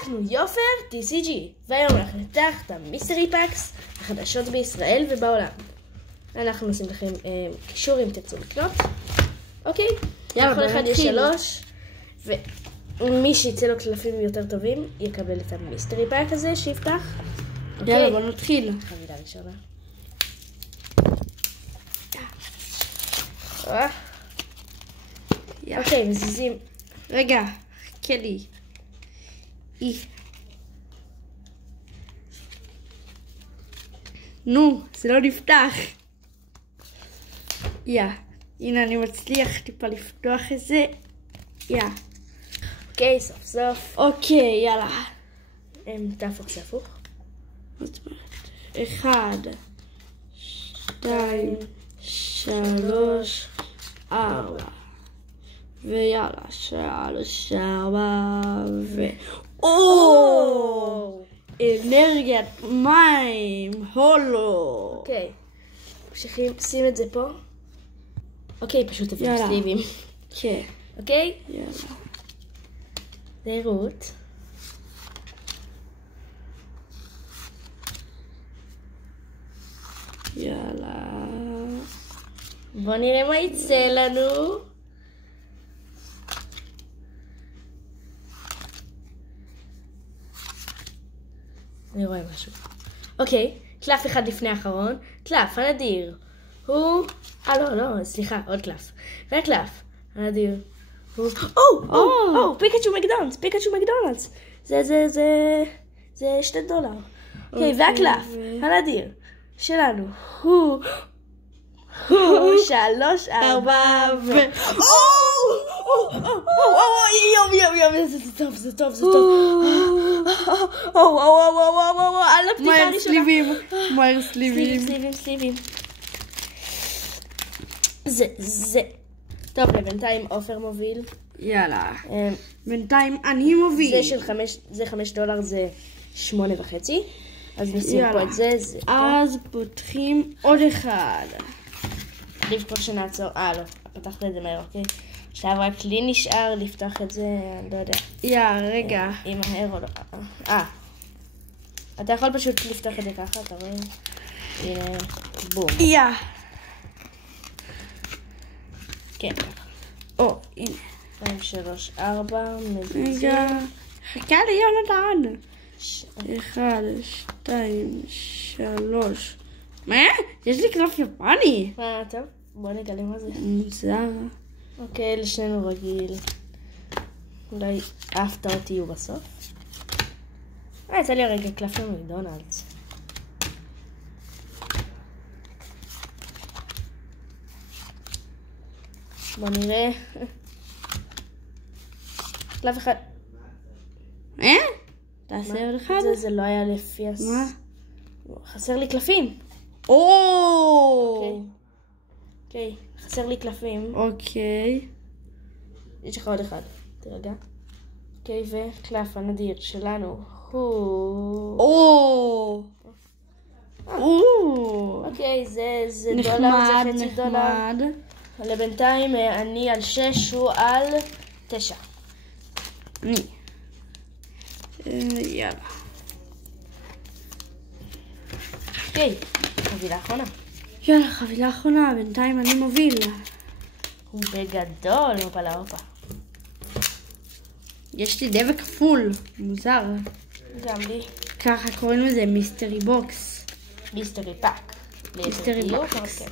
אנחנו יופר TCG, והיום אנחנו נפתח את המיסטרי פאקס החדשות בישראל ובעולם. אנחנו נשים לכם קישור אם תרצו לקנות. אוקיי, לכל אחד יש 3, ומי שיצא לו קלפים יותר טובים יקבל את המיסטרי פאק הזה שיפתח. יאללה, בוא נתחיל. חבילה ראשונה. אוקיי, מזיזים. רגע, חכה לי. נו, זה לא נפתח. הנה אני מצליח טיפה לפתוח את זה. אוקיי, סוף סוף. אוקיי, יאללה. תהפוך זה הפוך. 1, 2, 3, 4. ויאללה, 3, 4 אנרגיית מים, הולו. אוקיי, ממשיכים, שים את זה פה. אוקיי, פשוט תפתח סליבים. כן. אוקיי? יאללה. זה רות. יאללה. בוא נראה מה יצא לנו. אני רואה משהו. אוקיי, קלף אחד לפני האחרון. קלף הנדיר הוא... לא, סליחה, עוד קלף. והקלף הנדיר הוא... פיקאצ'ו מקדונלדס. זה $2. אוקיי, והקלף הנדיר שלנו הוא 3, 4 זה טוב. על הפתיחה הראשונה. מהר סליבים. זה. טוב, לבינתיים עופר מוביל. יאללה. בינתיים אני מוביל. זה $5, זה 8.5. אז נשים פה את זה. אז פותחים עוד אחד. עדיף כבר שנעצור. לא, פתחת את זה מהר, אוקיי? עכשיו רק לי נשאר לפתוח את זה, אני לא יודע. רגע. אם מהר או לא. אתה יכול פשוט לפתוח את זה ככה, אתה רואה? הנה, בום. כן, ככה. הנה. 2, 3, 4, מזיזים. רגע. חכה לי, יונתן. 1, 2, 3. מה? יש לי קלף יפני. טוב, בוא נגלה מה זה. מוזר. אוקיי, לשנינו רגיל. אולי ההפתעות יהיו בסוף. יצא לי הרגע קלף ממקדונלדס. בוא נראה. קלף אחד. תעשה עוד אחד? זה לא היה לפי מה? חסר לי קלפים. אוקיי, חסר לי קלפים. אוקיי. יש לך עוד אחד, תרגע. אוקיי, וקלף הנדיר שלנו הוא... אוקיי, זה $1, זה $0.5. לבינתיים אני על 6, הוא על 9. יאללה. אוקיי, חבילה אחרונה. חבילה אחרונה, בינתיים אני מוביל. הוא בגדול, הופה. יש לי דבק כפול, מוזר. גם לי. ככה קוראים לזה מיסטרי בוקס. מיסטרי פאק. מיסטרי בוקס.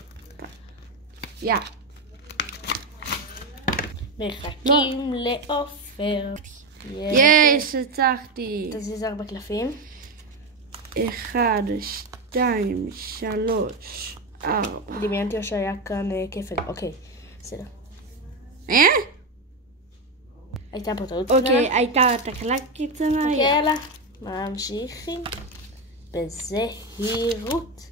מחכים לעופר. הצלחתי. תזיז 4 קלפים. 1, 2, 3, 4. דמיינתי שהיה כאן כפל. אוקיי, בסדר. הייתה פה טעות קטנה. אוקיי, הייתה תקלה קטנה. אוקיי, יאללה. ממשיכים בזהירות.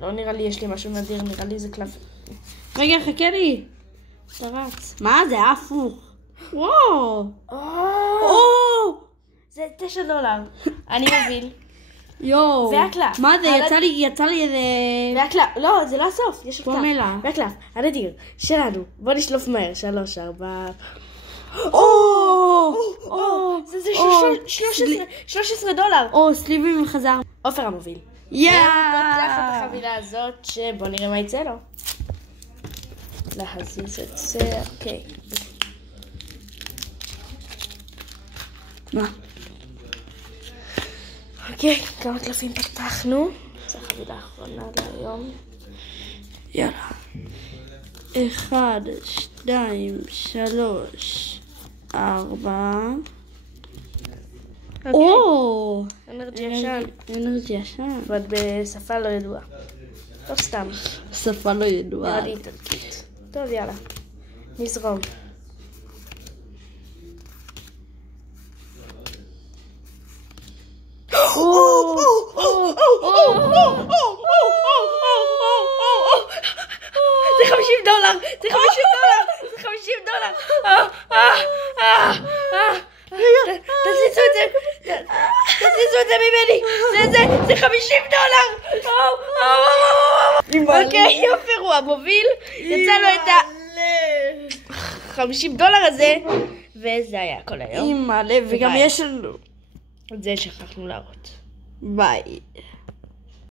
לא נראה לי יש לי משהו נדיר, נראה לי זה קלף. רגע, חכה לי. אתה רץ. מה? זה הפוך. וואו. זה $9. אני מוביל. יואו. והקלף. מה זה? יצא לי איזה... והקלף. לא, זה לא הסוף. יש עוד פומלה. קלף. והקלף. הנדיר. שלנו. בוא נשלוף מהר. 3, 4... זה 13 דולר. סליבים חזר. עופר המוביל. הוא פותח את החבילה הזאת, שבוא נראה מה יצא לו. להזיז את זה, אוקיי. מה? אוקיי, כמה קלפים פתחנו. זו החבילה האחרונה להיום. יאללה. 1, 2, 3, 4. אנרג'י ישן. אנרג'י ישן. ועוד בשפה לא ידועה. טוב סתם. שפה לא ידועה. נראה לי איטלקית. טוב, יאללה. נזרום. זה 50 דולר! זה 50 דולר! זה 50 דולר! תזיזו את זה! תזיזו את זה ממני! זה 50 דולר! אוקיי, יופי, הוא המוביל. יצא לו את ה-50 דולר הזה, וזה היה כל היום. אימא'לה, וגם יש לנו. את זה שכחנו להראות. ביי.